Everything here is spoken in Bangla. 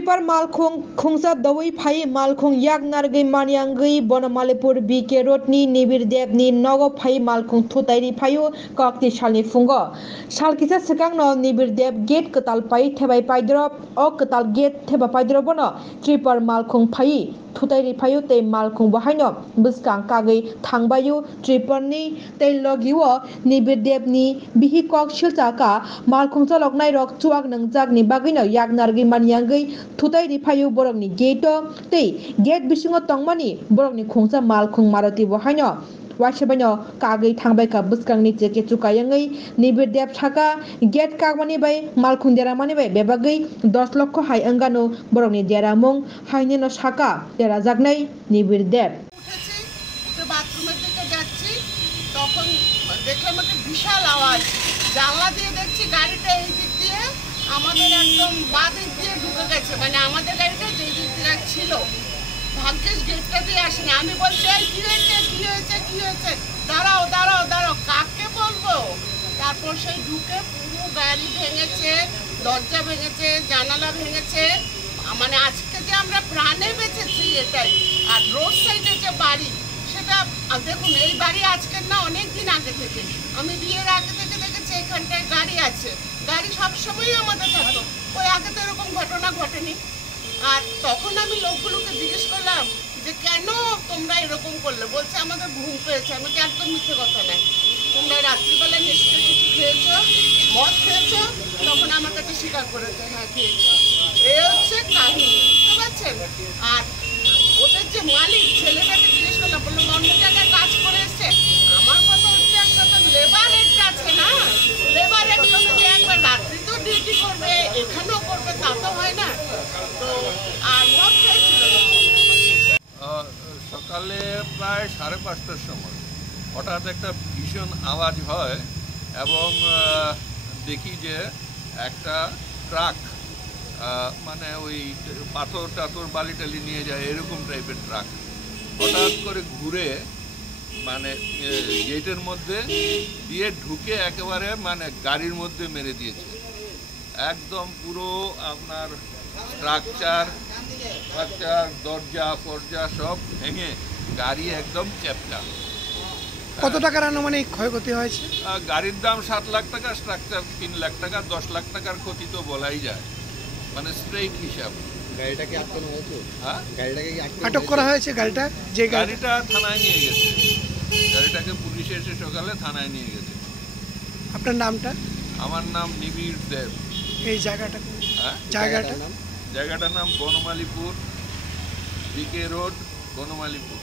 Tripar Malkhong Khongsa Dawi Pai Malkhong Yak Nargai Maniangai Bonamalipur BK Road ni Nibir Deb ni Nogo Pai Malkhong Thutairi Payo Kakti Shalni Fungo Shalkisa Sekang no Nibir Deb Gate Katal Pai Tebai Paidrop O Katal Gate Teba Paidrobono Tripar Malkhong Pai Thutairi Payo Te Malkhong Bahaino Buskang Kagai Thangbayo Tripar ni Te Logiwo Nibir Deb ni Bihi Kok Shiltaka Malkhong Saloknai Rok Chuak Nangjak ni Bagino Yak Nargai Maniangai Thutai ripayu borok ni gate tei gate bisingo tongmani borok ni khongsa malkhong marati bo haino waisebano kagai thangbai ka buskang ni cheke chukayangai nibir deb thaka gate kagmani bai malkhong deramani bai bebagai 10 লক্ষ hai angano borok ni deramong haine no saka dera jagnai nibir deb বাথরুমের দিকে যাচ্ছি তখন দেখলাম একটা বিশাল আওয়াজ জানলা দিয়ে দেখছি গাড়িটা এই দিক দিয়ে আমাদের একদম বাঁ দিক দিয়ে ঢুকে গেছে মানে আমাদের গাড়িটা যে দিক দিয়ে ছিল ভাগ্যেশ গেটটা দিয়ে আসেনি আমি বলছি এই কি হয়েছে দাঁড়াও কাকে বলবো তারপর সেই ঢুকে পুরো গাড়ি ভেঙেছে দরজা ভেঙেছে জানালা ভেঙেছে মানে আজকে যে আমরা প্রাণে বেঁচেছি এটাই আর রোড সাইডে যে বাড়ি সেটা দেখুন এই বাড়ি আজকের না অনেক দিন আগে থেকে আমি বিয়ের আগে থেকে দেখেছি এখানটায় গাড়ি আছে গাড়ি সবসময়ই আমাদের থাকতো ওই আগে তো এরকম ঘটনা ঘটেনি আর তখন আমি লোকগুলোকে জিজ্ঞেস করলাম যে কেন তোমরা এরকম করলে বলছে আমাদের ঘুম পেয়েছে আমাকে একদম মিথ্যে কথা নাই তোমরা রাত্রিবেলা নিশ্চয়ই কিছু খেয়েছো মদ খেয়েছো তখন আমার কাছে স্বীকার করেছে হ্যাঁ খেয়েছি এই হচ্ছে কাহিনী বুঝতে পারছেন আর ওদের যে মালিক ছেলেটাকে জিজ্ঞেস করলাম বললাম অন্য জায়গায় কাজ করে এসছে আমার কথা হচ্ছে একটা তো লেবার রেট আছে না লেবার রেট যদি একবার রাত্রিতেও ডিউটি করবে এখানেও করবে তা তো হয় না তো আর মদ খেয়েছিল সকালে প্রায় 5:30টার সময় হঠাৎ একটা ভীষণ আওয়াজ হয় এবং দেখি যে একটা ট্রাক মানে ওই পাথর টাথর বালি টালি নিয়ে যায় এরকম টাইপের ট্রাক হঠাৎ করে ঘুরে মানে গেটের মধ্যে দিয়ে ঢুকে একেবারে মানে গাড়ির মধ্যে মেরে দিয়েছে একদম পুরো আপনার স্ট্রাকচার দরজা ফরজা সব ভেঙে গাড়ি একদম চ্যাপটা। কত টাকার আনুমানিক ক্ষয়ক্ষতি হয়েছে? গাড়ির দাম 7 লাখ টাকা, স্ট্রাকচার 3 লাখ টাকা, 10 লাখ টাকার ক্ষতি তো বলাই যায় মানে স্ট্রেট হিসাব। গাড়িটাকে আটকানো হয়েছে? হ্যাঁ, গাড়িটাকে আটক করা হয়েছে। গাড়িটা থানায় নিয়ে গেছে, গাড়িটাকে পুলিশ এসে সকালে থানায় নিয়ে গেছে। আপনার নামটা? আমার নাম নিবিড় দেব। এই জায়গাটা? হ্যাঁ, জায়গাটার নাম বনমালীপুর, বিকে রোড, বনমালীপুর।